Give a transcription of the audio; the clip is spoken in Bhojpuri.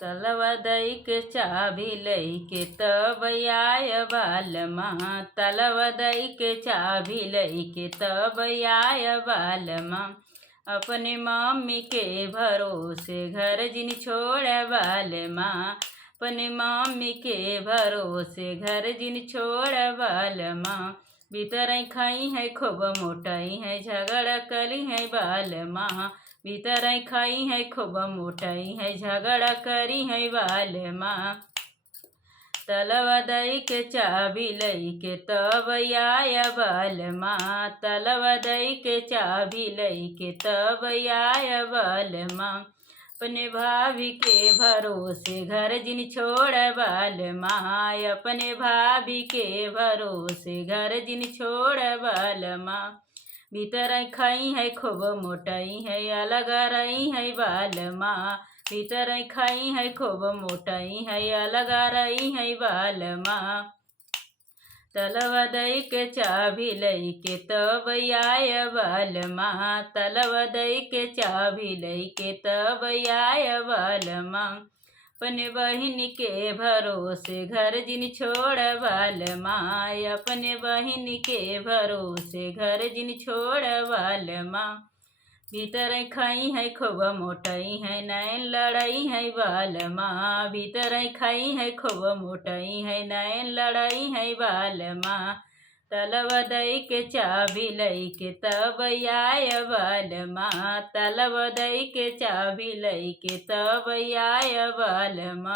तलवा दई के चाबी लईके तब आय बालमा। तलवा दई के चाबी लईके तब आय बालमा। अपने मम्मी के भरोसे घर जिन छोड़ बालमा। अपने मम्मी के भरोसे घर जिन छोड़ बालमा। भीतर खाई है खूब मोटाई है झगड़ा करी है बालमा। भीतर खाई है खूब मोटाई है झगड़ा करी है बालमा। तलवा दई के चाबी लईके तब आय बालमा। तलवा दई के चाबी लईके तब आय बालमा। अपने भाभी के भरोसे घर जिन छोड़ बालमा। अपने भाभी के भरोसे घर जिन छोड़ बालमा। भीतर खाई है खूब मोटाई है अलग रही है बालमा। भीतर खाई है खूब मोटाई है अलग रही है बालमा। तलवा दई के चाबी लईके तब आय बालमा। तलवा दई के चाबी लईके तब आय बालमा। अपने बहिन के भरोसे घर जिन छोड़ बालमा। अपने बहिन के भरोसे घर जिन छोड़ बालमा। भीतर खाई है खूब मोटाई है नैन लड़ाई है बालमा। भीतर खाई है खूब मोटाई है नैन लड़ाई है बालमा। तलवा दई के चाबी लईके तब आय बालमा। तलवा दई के चाबी लईके तब आय बालमा।